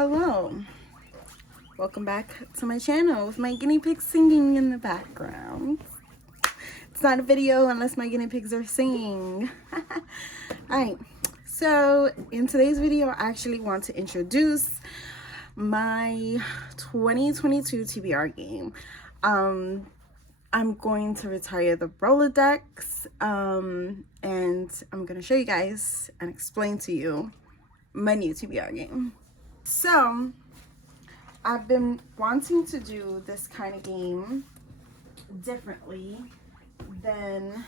Hello, welcome back to my channel with my guinea pig singing in the background. It's not a video unless my guinea pigs are singing. Alright, so in today's video I actually want to introduce my 2022 TBR game. I'm going to retire the Roulette, and I'm going to show you guys and explain to you my new TBR game. So I've been wanting to do this kind of game differently than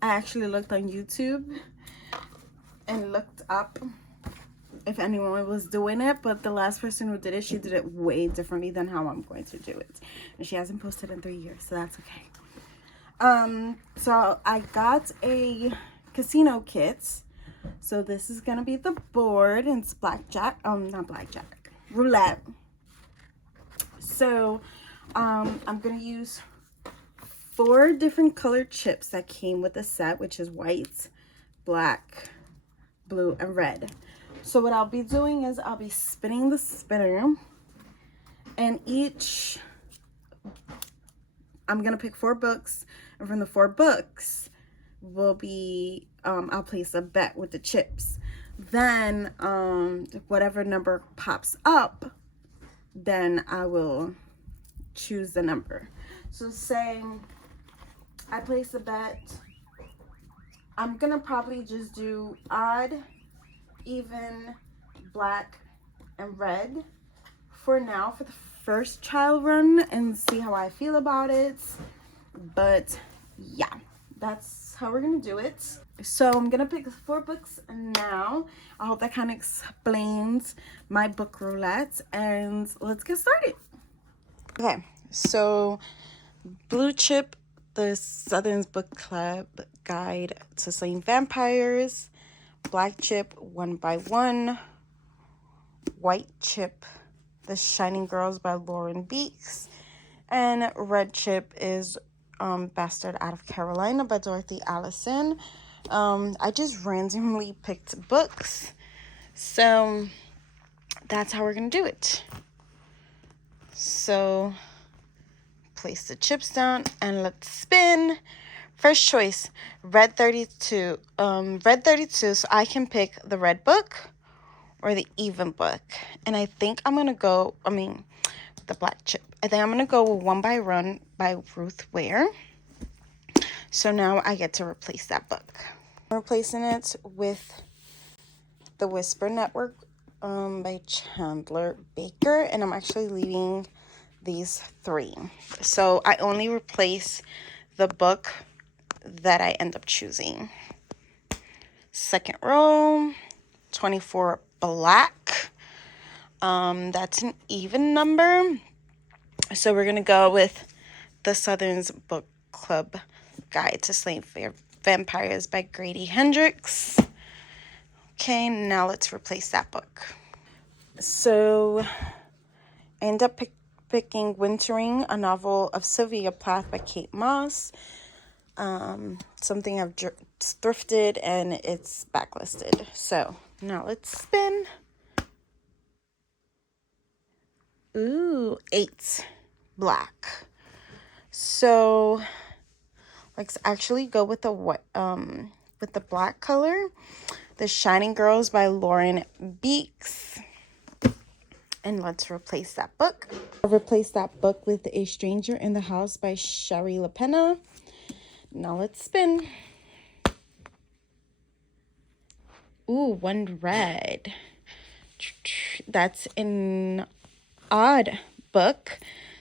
I actually looked on YouTube and looked up if anyone was doing it, but the last person who did it, she did it way differently than how I'm going to do it, and she hasn't posted in 3 years, so that's okay. So I got a casino kit. So this is gonna be the board, and it's blackjack, not blackjack, roulette. So I'm gonna use 4 different colored chips that came with the set, which is white, black, blue, and red. So what I'll be doing is I'll be spinning the spinner, and I'm gonna pick 4 books, and from the 4 books will be I'll place a bet with the chips. Then whatever number pops up, then I will choose the number. So say I place a bet, I'm gonna probably just do odd, even, black, and red for now for the first trial run and see how I feel about it. But yeah, that's how we're gonna do it. So I'm gonna pick 4 books now. I hope that kind of explains my book roulette, and let's get started. Okay, so blue chip, the Southern's Book Club Guide to Slaying Vampires. Black chip, 1 by 1. White chip, The Shining Girls by Lauren Beeks. And red chip is Bastard Out of Carolina by Dorothy Allison. I just randomly picked books, so that's how we're gonna do it. So place the chips down and let's spin. First choice, red 32. Red 32, so I can pick the red book or the even book. And I think I'm gonna go, the black chip. I think I'm gonna go with 1 by Run by Ruth Ware. So now I get to replace that book. I'm replacing it with The Whisper Network by Chandler Baker, and I'm actually leaving these 3. So I only replace the book that I end up choosing. Second row, 24 black. That's an even number. So we're gonna go with the Southern's Book Club Guide to Slaying Vampires by Grady Hendrix. Okay, now let's replace that book. So I end up picking Wintering, a novel of Sylvia Plath by Kate Moss. Something I've thrifted and it's backlisted. So now let's spin. Ooh, 8 black. So let's actually go with the black color. The Shining Girls by Lauren Beeks. And let's replace that book. I'll replace that book with A Stranger in the House by Shari LaPena. Now let's spin. Ooh, 1 red. That's an odd book.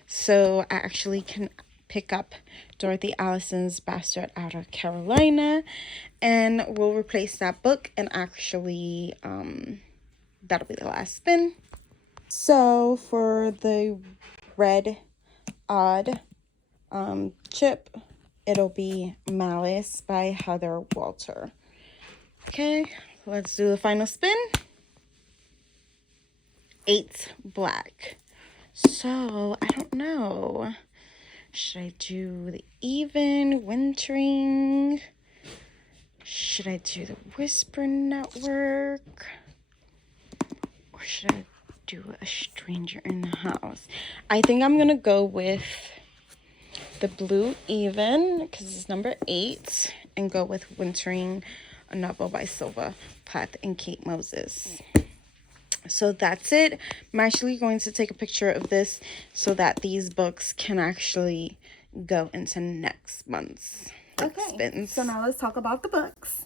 So I actually can pick up Dorothy Allison's Bastard Out of Carolina, and we'll replace that book, and actually that'll be the last spin. So for the red odd chip, it'll be Malice by Heather Walter. Okay, let's do the final spin. 8 black. So I don't know, should I do the even, Wintering? Should I do the Whisper Network? Or should I do a stranger in the house? I think I'm gonna go with the Blue Even, because it's number 8, and go with Wintering, a novel by Sylvia Plath and Kate Moses. So that's it. I'm actually going to take a picture of this so that these books can actually go into next month's spins. So now let's talk about the books.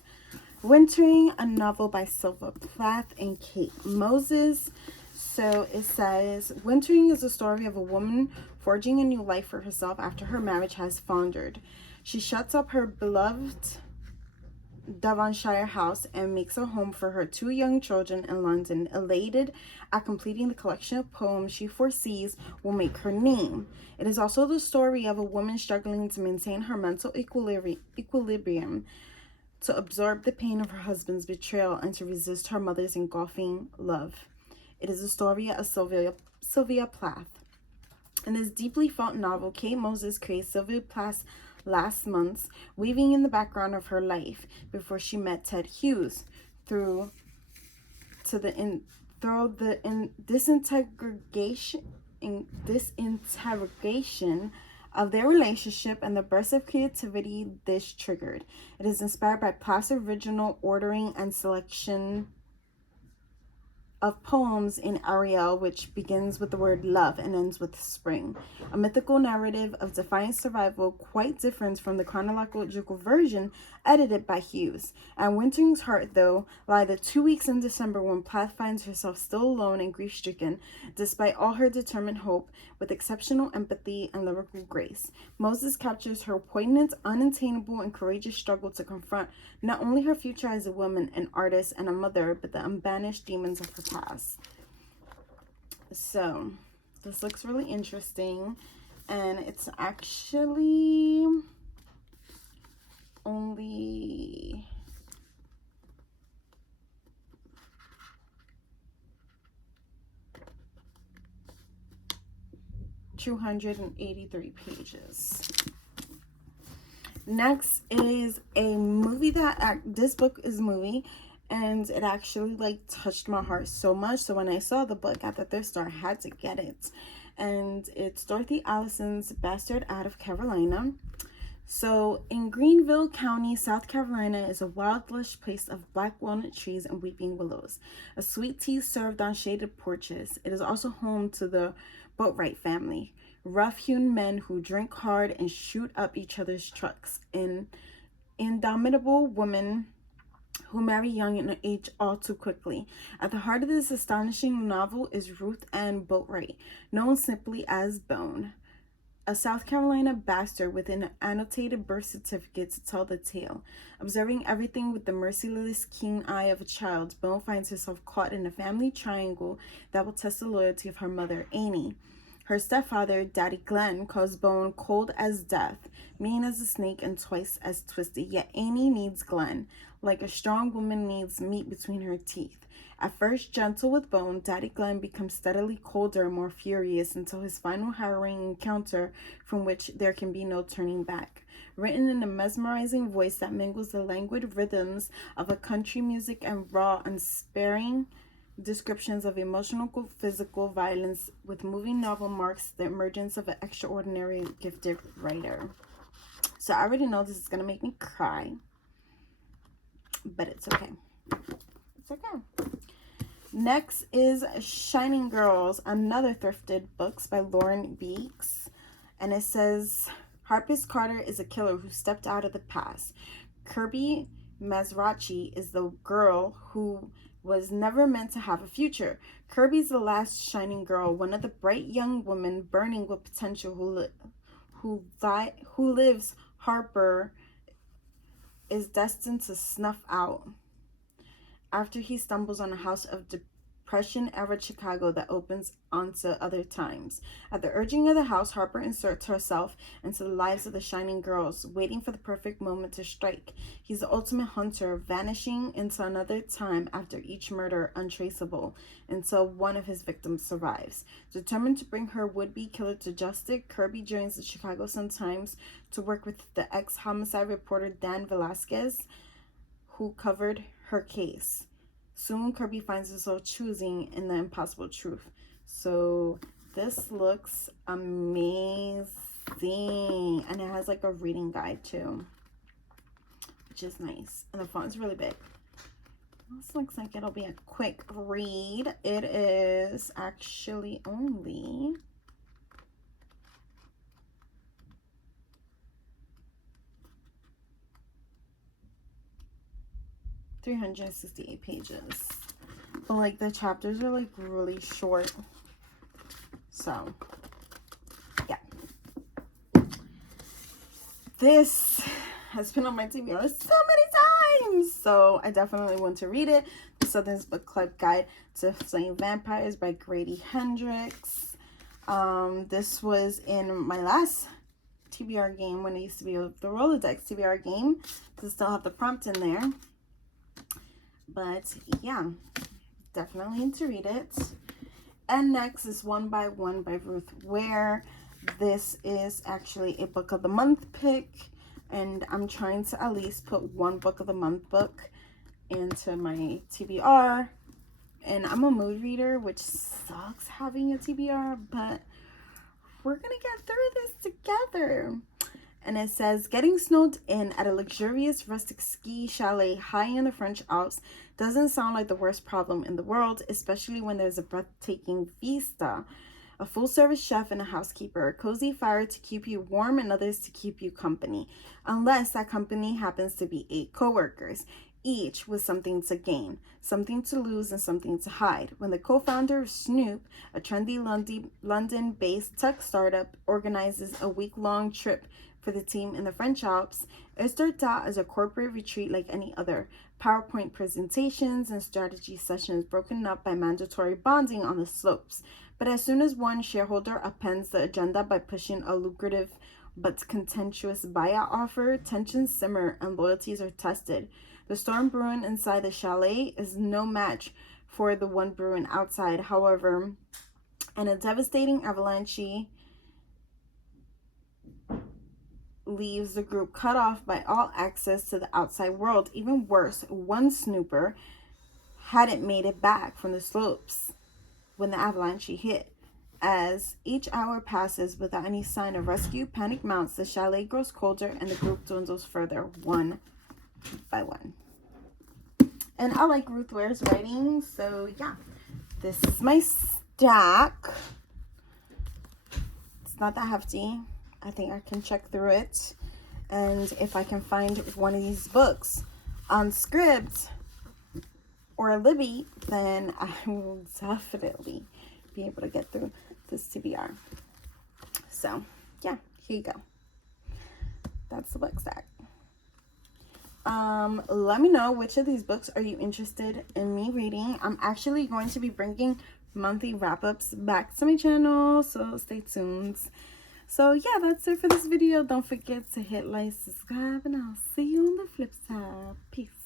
Wintering, a novel by Sylvia Plath and Kate Moses. So it says, Wintering is the story of a woman forging a new life for herself after her marriage has foundered. She shuts up her beloved Devonshire house and makes a home for her 2 young children in London, elated at completing the collection of poems she foresees will make her name. It is also the story of a woman struggling to maintain her mental equilibrium, to absorb the pain of her husband's betrayal, and to resist her mother's engulfing love. It is the story of Sylvia Plath. In this deeply felt novel, Kate Moses creates Sylvia Plath's last months, weaving in the background of her life before she met Ted Hughes through the disintegration of their relationship and the burst of creativity this triggered. It is inspired by Plath's original ordering and selection of poems in Ariel, which begins with the word love and ends with spring. A mythical narrative of defiant survival, quite different from the chronological version edited by Hughes. And Wintering's heart, though, lie the 2 weeks in December when Plath finds herself still alone and grief-stricken, despite all her determined hope, with exceptional empathy and lyrical grace. Moses captures her poignant, unattainable, and courageous struggle to confront not only her future as a woman, an artist, and a mother, but the unbanished demons of her past. So, this looks really interesting, and it's actually only $283 pages. Next is a movie this book is a movie, and it actually touched my heart so much. So when I saw the book at the thrift store, I had to get it. And it's Dorothy Allison's Bastard Out of Carolina. So in Greenville County, South Carolina, is a wild, lush place of black walnut trees and weeping willows. A sweet tea served on shaded porches. It is also home to the Boatwright family, rough-hewn men who drink hard and shoot up each other's trucks. An indomitable woman who marry young and age all too quickly. At the heart of this astonishing novel is Ruth Ann Boatwright, known simply as Bone, a South Carolina bastard with an annotated birth certificate to tell the tale. Observing everything with the merciless keen eye of a child, Bone finds herself caught in a family triangle that will test the loyalty of her mother, Annie. Her stepfather, Daddy Glenn, calls Bone cold as death, mean as a snake, and twice as twisted. Yet Annie needs Glenn, like a strong woman needs meat between her teeth. At first gentle with Bone, Daddy Glenn becomes steadily colder and more furious until his final harrowing encounter from which there can be no turning back. Written in a mesmerizing voice that mingles the languid rhythms of a country music and raw, unsparing descriptions of emotional, physical violence, with moving novel marks the emergence of an extraordinary gifted writer. So I already know this is going to make me cry, but it's okay. It's okay. Next is Shining Girls, another thrifted books by Lauren Beeks. And it says, Harpist Carter is a killer who stepped out of the past. Kirby Mazrachi is the girl who was never meant to have a future. Kirby's the last shining girl, one of the bright young women burning with potential who lives Harper is destined to snuff out after he stumbles on a house of Depression-era Chicago that opens onto other times. At the urging of the house, Harper inserts herself into the lives of the shining girls, waiting for the perfect moment to strike. He's the ultimate hunter, vanishing into another time after each murder untraceable, until one of his victims survives. Determined to bring her would-be killer to justice, Kirby joins the Chicago Sun-Times to work with the ex-homicide reporter Dan Velasquez, who covered her case. Soon Kirby finds himself choosing in the impossible truth. So this looks amazing. And it has like a reading guide too, which is nice. And the font is really big. This looks like it'll be a quick read. It is actually only 368 pages. But like the chapters are like really short. So yeah. This has been on my TBR so many times. So I definitely want to read it. The Southern's Book Club Guide to Slaying Vampires by Grady Hendrix. This was in my last TBR game when it used to be the Rolodex TBR game. To still have the prompt in there. But yeah, definitely need to read it. And next is One by One by Ruth Ware. This is actually a book of the month pick, and I'm trying to at least put one book of the month book into my TBR. And I'm a mood reader, which sucks having a TBR, but we're gonna get through this together. And it says, getting snowed in at a luxurious rustic ski chalet high in the French Alps doesn't sound like the worst problem in the world, especially when there's a breathtaking vista, a full-service chef and a housekeeper, a cozy fire to keep you warm and others to keep you company, unless that company happens to be 8 coworkers, each with something to gain, something to lose, and something to hide. When the co-founder of Snoop, a trendy London-based tech startup, organizes a week-long trip for the team in the French Alps, it starts out as a corporate retreat like any other. PowerPoint presentations and strategy sessions broken up by mandatory bonding on the slopes. But as soon as one shareholder appends the agenda by pushing a lucrative but contentious buyout offer, tensions simmer and loyalties are tested. The storm brewing inside the chalet is no match for the one brewing outside, however, and a devastating avalanche leaves the group cut off by all access to the outside world. Even worse, one snooper hadn't made it back from the slopes when the avalanche hit. As each hour passes without any sign of rescue, panic mounts, the chalet grows colder, and the group dwindles further, one by one. And I like Ruth Ware's writing, so yeah, this is my stack. It's not that hefty. I think I can check through it. And if I can find one of these books on Scribd or Libby, then I will definitely be able to get through this TBR. So, yeah, here you go. That's the book stack. Let me know which of these books are you interested in me reading. I'm actually going to be bringing monthly wrap-ups back to my channel, so stay tuned. So yeah, that's it for this video. Don't forget to hit like, subscribe, and I'll see you on the flip side. Peace.